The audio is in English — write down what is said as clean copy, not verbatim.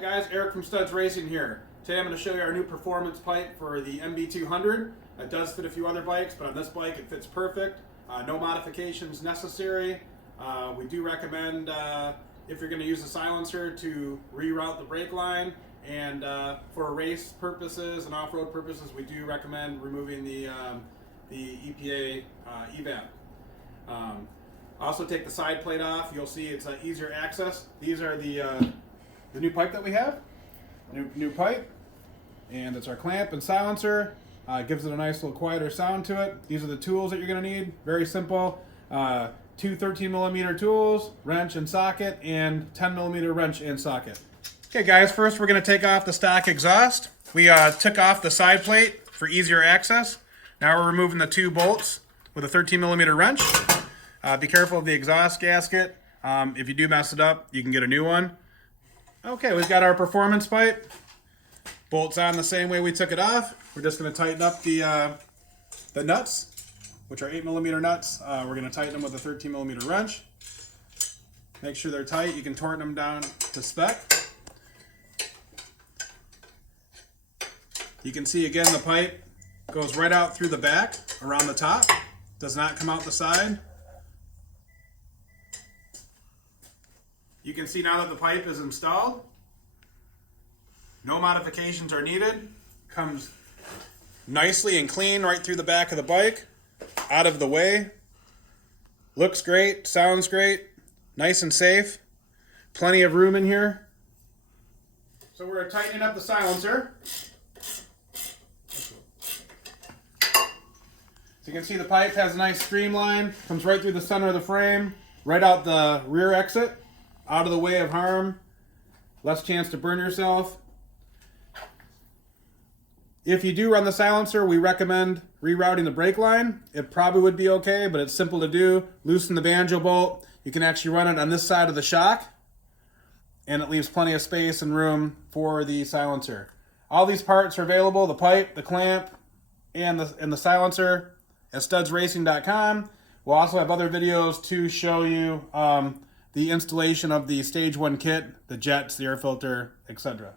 Hi guys, Eric from Studs Racing here. Today I'm going to show you our new performance pipe for the MB200. It does fit a few other bikes, but on this bike it fits perfect. No modifications necessary. We do recommend, if you're going to use a silencer, to reroute the brake line. And for race purposes and off-road purposes, we do recommend removing the EPA evap. Also take the side plate off. You'll see it's easier access. These are the new pipe that we have. New pipe, and it's our clamp and silencer. Gives it a nice little quieter sound to it. These are the tools that you're going to need. Very simple. Two 13mm tools, wrench and socket, and 10mm wrench and socket. Okay guys, first we're going to take off the stock exhaust. We took off the side plate for easier access. Now we're removing the two bolts with a 13mm wrench. Be careful of the exhaust gasket. If you do mess it up, you can get a new one. Okay, we've got our performance pipe. Bolts on the same way we took it off. We're just going to tighten up the nuts, which are 8mm nuts. We're going to tighten them with a 13mm wrench. Make sure they're tight. You can torque them down to spec. You can see again the pipe goes right out through the back, around the top. Does not come out the side. You can see now that the pipe is installed. No modifications are needed. Comes nicely and clean right through the back of the bike, out of the way. Looks great, sounds great, nice and safe. Plenty of room in here. So we're tightening up the silencer. So you can see the pipe has a nice streamline, comes right through the center of the frame, right out the rear exit, out of the way of harm, less chance to burn yourself. If you do run the silencer, we recommend rerouting the brake line. It probably would be okay, but it's simple to do. Loosen the banjo bolt. You can actually run it on this side of the shock, and it leaves plenty of space and room for the silencer. All these parts are available, the pipe, the clamp, and the silencer at studsracing.com. We'll also have other videos to show you the installation of the Stage 1 kit, the jets, the air filter, etc.